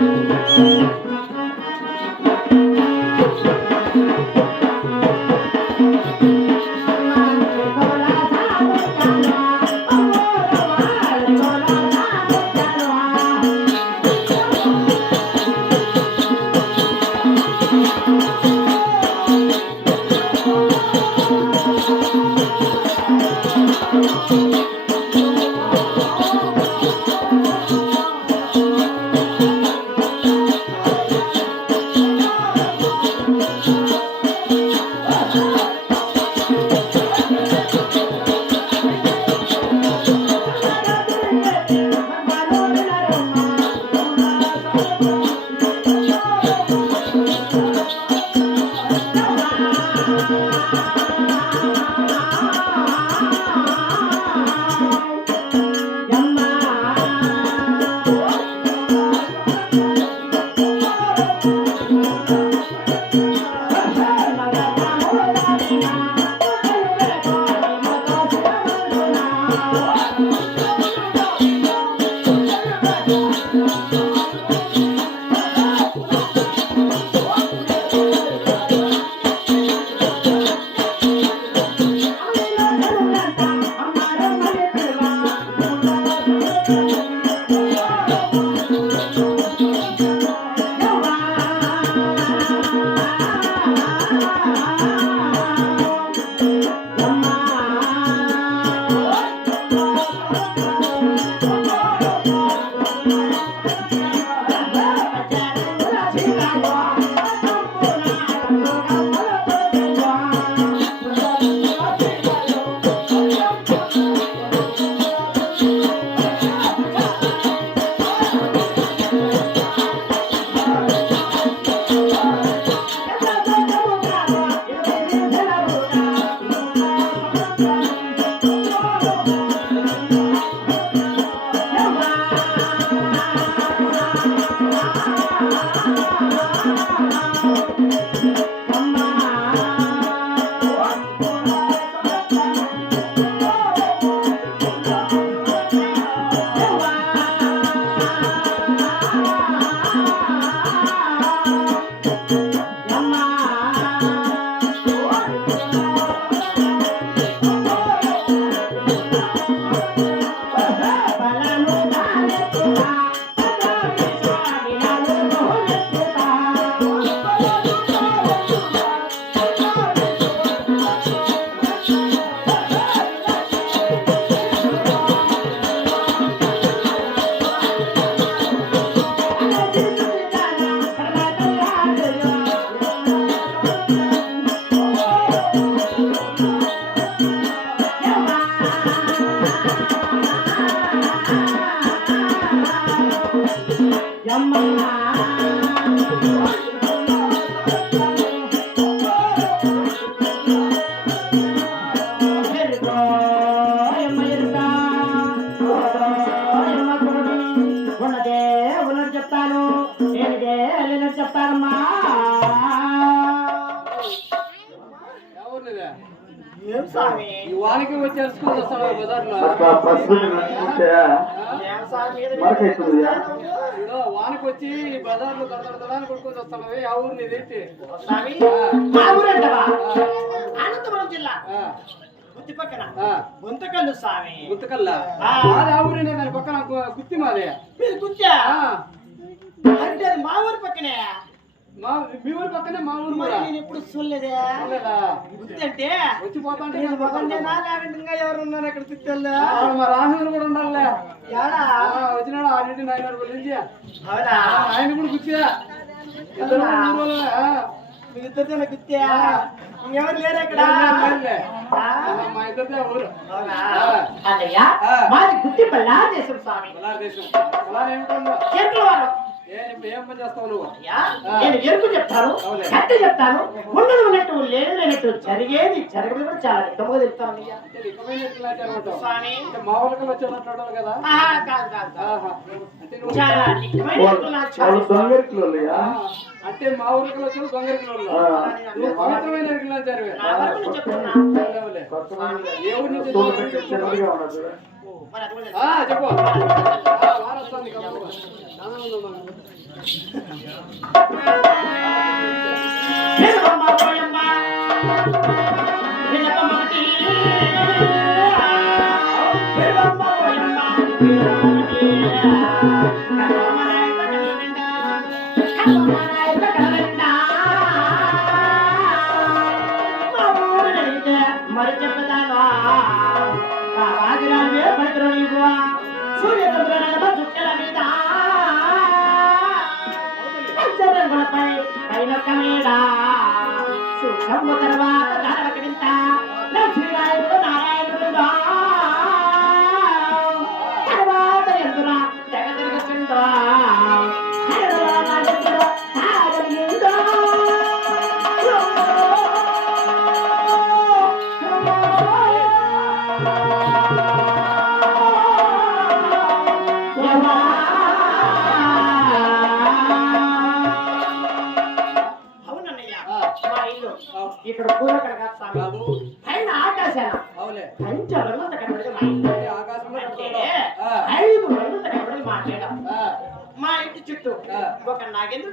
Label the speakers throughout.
Speaker 1: Thank you.
Speaker 2: ఎవరినిదే?
Speaker 1: ఏం స్వామి
Speaker 2: బజార్లో? వానికి వచ్చి ఈ బజార్లో దడదడదడని కొట్టుకొని వస్తావు ఆ ఊరు నీది
Speaker 1: అనంతపురం జిల్లా. గుత్తి పక్కన. గుంతకల్లు స్వామి
Speaker 2: గుంతకల్లా?
Speaker 1: ఆ.
Speaker 2: ఊరినే దాని పక్కన గుత్తి మాది.
Speaker 1: మీరు గుత్తా
Speaker 2: ఆ,
Speaker 1: అంటే అది మా ఊరు పక్కనే.
Speaker 2: మా మీ ఊరి పక్కనే మా ఊరు
Speaker 1: మరి నేను ఎప్పుడు చూడలేదే? అంటే
Speaker 2: వచ్చి పోతా అంటే
Speaker 1: నేను లేకుంటే ఇంకా ఎవరు ఉన్నారు అక్కడ
Speaker 2: ఆ, మా రాహుల్ కూడా ఉండాలే
Speaker 1: యాడా
Speaker 2: ఆ, వచ్చినాడు ఆరింటి నాయన గురించి
Speaker 1: అవునా?
Speaker 2: ఆయన కూడా గుర్తియా ఇద్దరు వాళ్ళే, ఆ.
Speaker 1: మీ ఇద్దరితో గుత్తా ఎవరు లేరు? ఆ,
Speaker 2: మా ఇద్దరిదే ఊరు.
Speaker 1: అన్నయ్య. మాది గుత్తి స్వామి.
Speaker 2: బలార్ దేశం బలార్ ఏమిటో
Speaker 1: చెరుకుల వారు
Speaker 2: ఏ ఇప్పుడు ఏం పని చేస్తావు నువ్వు?
Speaker 1: అయ్యా, నేను ఎరుకు చెప్తాను. కట్ట చెప్తాను ఉండదు ఉన్నట్టు లేదు లేనట్టు జరిగేది జరగదు కూడా చాలా నిక్కముగా చెప్తాను
Speaker 2: అంటే?
Speaker 1: స్వామి.
Speaker 2: మా కదా?
Speaker 1: చాలా
Speaker 2: అంటే ఊరికి వచ్చి దొంగరికి పవిత్రమైన ఎరికలా జరివే
Speaker 1: నా వరకు నేను చెప్తున్నా
Speaker 2: ఏ ఊరి నుంచి వచ్చావు?
Speaker 3: ఉన్నది
Speaker 1: మరి అది కూడా
Speaker 2: ఆ,
Speaker 1: తెలుసా?
Speaker 2: చెప్పు ఆ, వాన వస్తుంది కబురు. చాలా ఉంది మనం.
Speaker 1: వీరమ్మ పోయమ్మ, వీరమ్మటి. వీరమ్మ పోయమ్మ, వీరమ్మటి. కన్నమ్మరాయక కలవెండ, కన్నమ్మరాయక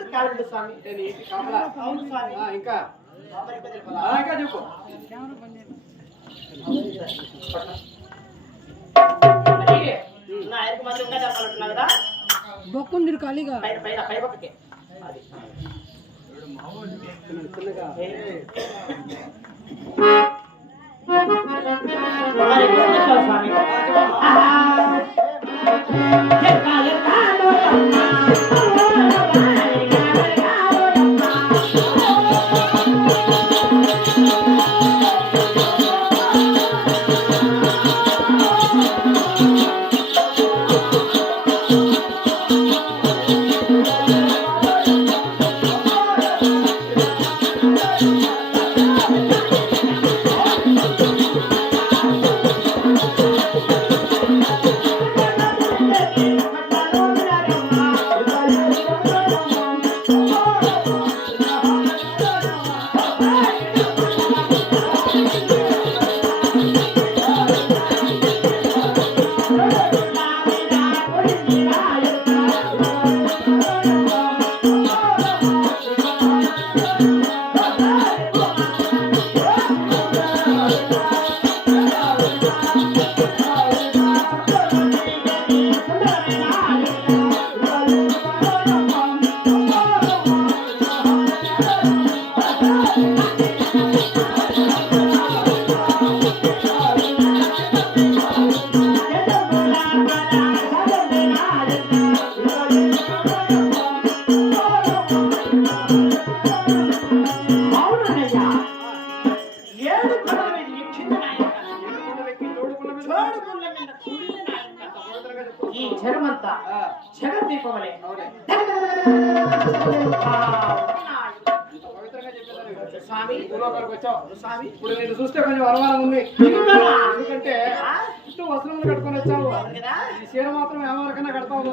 Speaker 1: కాలండి స్వామి.
Speaker 2: అంటే నీటి కమల.
Speaker 1: అవును స్వామి.
Speaker 2: ఆ, ఇంకా?
Speaker 1: మరి ఇంకా
Speaker 2: చెప్పు.
Speaker 1: మరి కదా?
Speaker 4: బొక్కుందిరు ఖాళీగా.
Speaker 1: పైన స్వామి
Speaker 2: భూలోకానికి వచ్చావు
Speaker 1: స్వామి
Speaker 2: ఇప్పుడు నేను చూస్తే కొంచెం అనుమానం ఉంది? ఎందుకంటే? చుట్టూ వస్త్రములు కట్టుకొని వచ్చావు? ఈ చీర మాత్రం ఏమరకన్నా కడతావు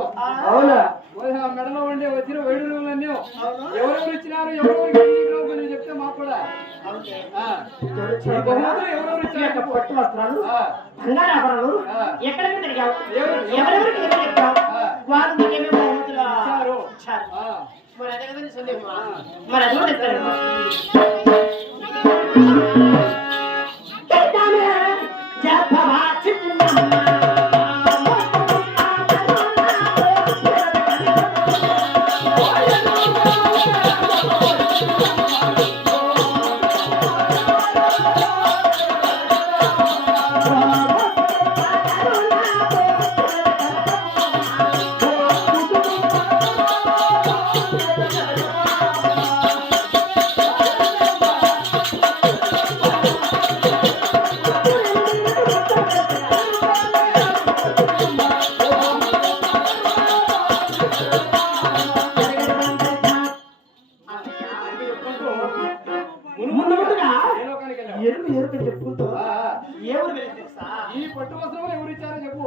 Speaker 2: మెడలో ఉండే వచ్చిన వేడుకలన్నీ
Speaker 1: అవును.
Speaker 2: ఎవరెవరు ఇచ్చినారు ఇచ్చినారు కొంచెం చెప్తే మాకు కూడా బహుమతులు ఎవరెవరు ఇచ్చినారు.
Speaker 1: పట్టు వస్త్రాలు ఎక్కడ. వారు
Speaker 2: ఇచ్చారు.
Speaker 1: ఇచ్చారు
Speaker 2: ఆ,
Speaker 1: మరి అదే కదా నీ సందేహం మరి అది కూడా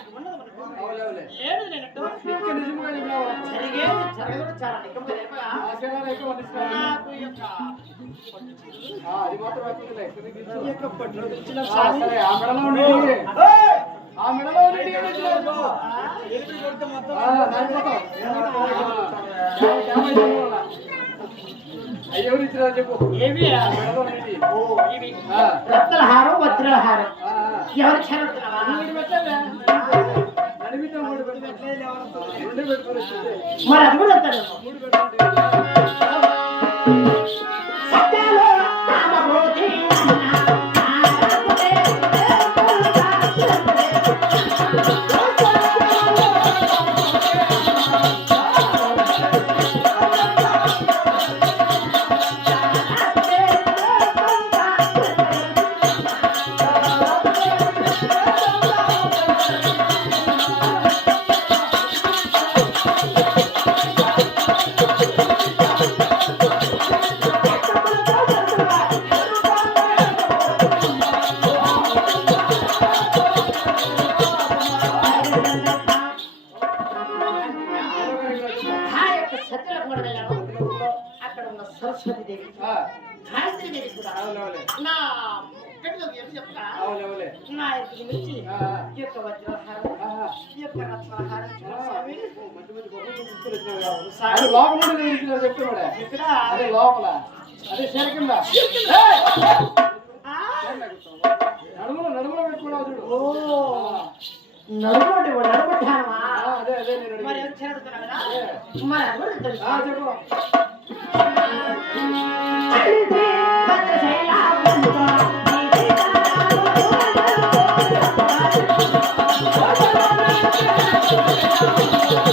Speaker 1: వారికి ఉన్నది మనకు.
Speaker 2: నిజంగా చెప్పినావు
Speaker 1: జరిగేది జరగదు చాలా
Speaker 2: ఎక్కువ వర్ణిస్తున్నావు.
Speaker 1: నాకు ఈ యొక్క పట్లు తెచ్చిన స్వామి
Speaker 2: సరే, ఆ మెడలో ఉండేది. ఉండేది డ్యామేజ్ అవ్వడం వల్ల. అవి ఎవరు ఇచ్చినారో చెప్పు.
Speaker 1: ఏవి?
Speaker 2: ఆ మెడలో ఉండేది.
Speaker 1: ఓ ఇవి.
Speaker 2: ఆ,
Speaker 1: రత్నల హారం వజ్రాల హారం
Speaker 2: ఆ, ఆ.
Speaker 1: ఎవరు చెరుతున్నావా మరి అది కూడా
Speaker 2: తీసుకొని వచ్చినావు కదా. అది
Speaker 1: స్వామి
Speaker 2: లోపల నుండి తెలిసినావు చెప్తున్నాడే.
Speaker 1: ఇక్కడ
Speaker 2: అదే లోపల అదే చెర కింద
Speaker 1: ఆ,
Speaker 2: నడుములో నడుములో పెట్టుకున్నావు చూడు
Speaker 1: ఓ నడుముండి నడుముంటానమా
Speaker 2: ఆ, అదే అదే నేను
Speaker 1: మరి
Speaker 2: అడిగింది.
Speaker 1: ఎవరు చేరుతున్నా కదా
Speaker 2: అదే.
Speaker 1: మరి అది కూడా తెలుసు
Speaker 2: ఆ, చెప్పు
Speaker 1: Thank you.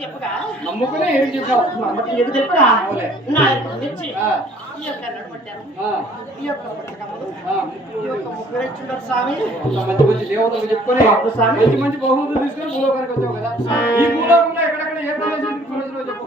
Speaker 1: చెప్పగా
Speaker 2: నమ్ముకుని ఏం చెప్పావు?
Speaker 1: అమ్మకి తెలుపురా
Speaker 2: అవులే.
Speaker 1: నా నుంచి ఈ యొక్క
Speaker 2: ఆ,
Speaker 1: ఈ యొక్క పుస్తకములు
Speaker 2: ఆ,
Speaker 1: ఈ యొక్క ముగ్గురు ఇచ్చున్నారు స్వామి.
Speaker 2: అంత మంచి మంచి దేవతలు చెప్పుకొని
Speaker 1: బాబు స్వామి.
Speaker 2: మంచి మంచి బహుమతులు తీసుకొని భూలోకానికి వచ్చావు కదా. ఈ భూలోకంలో ఎక్కడెక్కడ ఏ ప్రదేశం తీసుకుని చెప్పు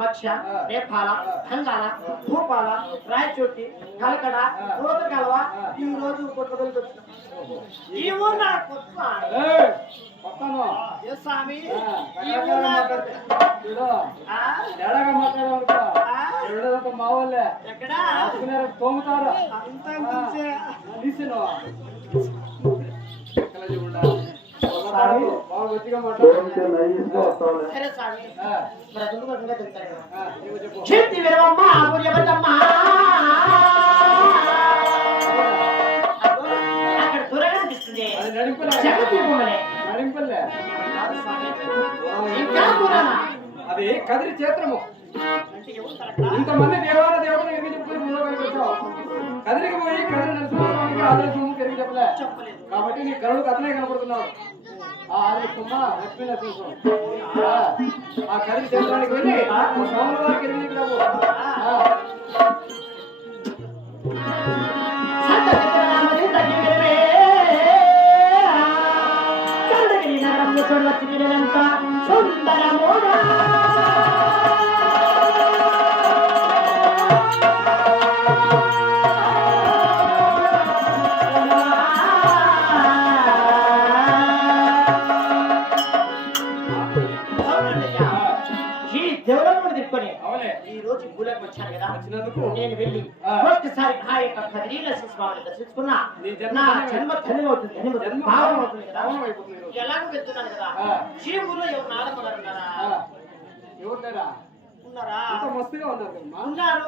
Speaker 2: ఆ.
Speaker 1: నేపాల
Speaker 2: ఆ.
Speaker 1: బంగాళ భూపాల రాయచోటి కలకడ. రోదకలవ
Speaker 2: ఆ.
Speaker 1: ఈ రోజు వచ్చిన ఈ ఊరు నా కొత్త స్వామి? ఈ ఊరు నా?
Speaker 2: ఎవడో మా వాళ్ళే
Speaker 1: ఎక్కడ?
Speaker 2: తోముతారు
Speaker 1: అంతా కీర్తి విరవమ్మ ఆగుర్యవతమ్మ అక్కడ దూరంగా కనిపిస్తుంది
Speaker 2: అది నడింపలే.
Speaker 1: జగతి భూములే
Speaker 2: నడింపలే.
Speaker 1: ఇంకా దూరమా?
Speaker 2: అది కదిరి క్షేత్రము.
Speaker 1: అంటే ఎవరు కరెక్టా?
Speaker 2: ఇంతమంది దేవాల దేవుడు ఎరిగి ముందు వైపు వచ్చావు? కదిరికి పోయి కదిరి నరసింహస్వామికి ఆదర్శము ఎరిగి చెప్పలే.
Speaker 1: చెప్పలేదు.
Speaker 2: కాబట్టి నీ కరుడుకు అతనే కనపడుతున్నాడు. ఆ ఆదర్శమ్మ లక్ష్మీ ఆ, ఆ. కదిరి వెళ్ళి
Speaker 1: నేను వెళ్ళి. ఒక్కసారి ఆ యొక్క దర్శించుకున్నా
Speaker 2: నీ జన్మ
Speaker 1: ధన్యమవుతుంది. భావం అవుతుంది కదా. ఎలాగో వెళ్తున్నాను కదా. ఈ ఊర్లో ఎవరు ఉన్నారా? ఉన్నారా
Speaker 2: మస్తుగా ఉన్నారు.
Speaker 1: ఉన్నారు.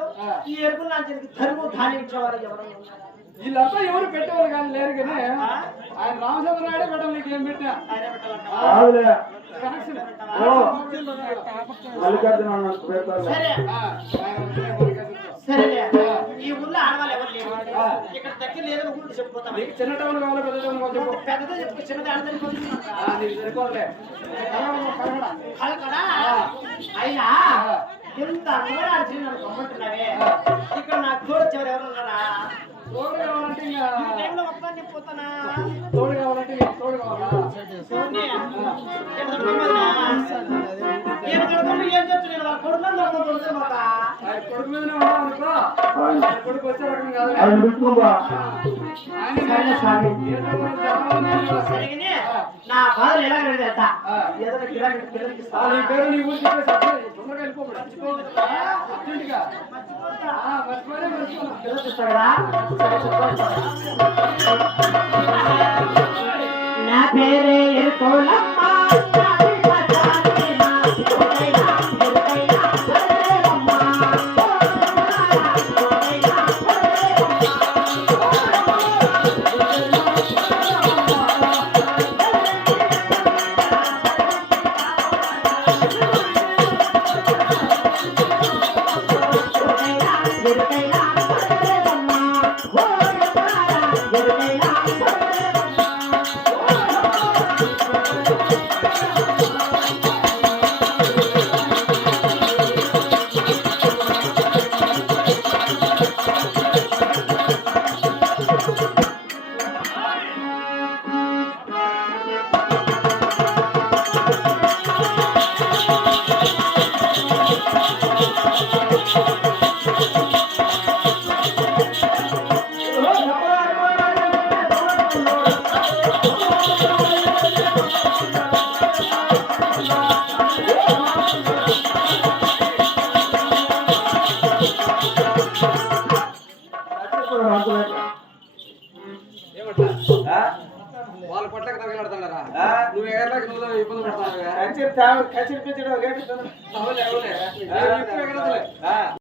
Speaker 1: ఈ ఎరుపు లాంటి ధర్మం ధాన్యం ఇచ్చేవారు ఎవరైనా ఉన్నారా?
Speaker 2: వీళ్ళంతా ఎవరు పెట్టేవారు కానీ లేరు కానీ? ఆయన రామచంద్ర నాయుడే పెట్టాలి నీకు ఏం పెట్టా.
Speaker 3: మల్లికార్జున
Speaker 1: సరేలే. ఈ ఊర్లో ఆడవాళ్ళు ఎవరు లేరు. ఇక్కడ దగ్గర లేదని ఊళ్ళు చెప్పుకోతాం
Speaker 2: నీకు చిన్న టౌన్ కావాలా పెద్ద టౌన్ కావాలా చెప్పు.
Speaker 1: పెద్దదే చెప్పు చిన్నది ఆడదని
Speaker 2: ఆ, నీకు సరిపోలే కనగడ.
Speaker 1: కలకడా
Speaker 2: ఆ.
Speaker 1: అయినా
Speaker 2: ఆ.
Speaker 1: ఎంత అందమైన ఆడిచి నన్ను పొమ్మంటున్నావే. ఇక్కడ నాకు తోడు చివరి ఎవరు ఉన్నారా?
Speaker 2: తోడు కావాలంటే ఇంకా
Speaker 1: ఈ టైంలో ఒక్కదాన్ని పోతానా?
Speaker 2: తోడు కావాలంటే నీకు తోడు కావాలా?
Speaker 1: సోని, ఏం దొరకకపోయినా? ఏం దొరకకపోతే ఏం చెప్తు నేను వాళ్ళ దొరకకపోతే నా బాధలు ఎలా. ఏదైనా కిరాకి పిల్లలకి
Speaker 2: నీ పేరు నీ खैचर पे जड़ा हो गया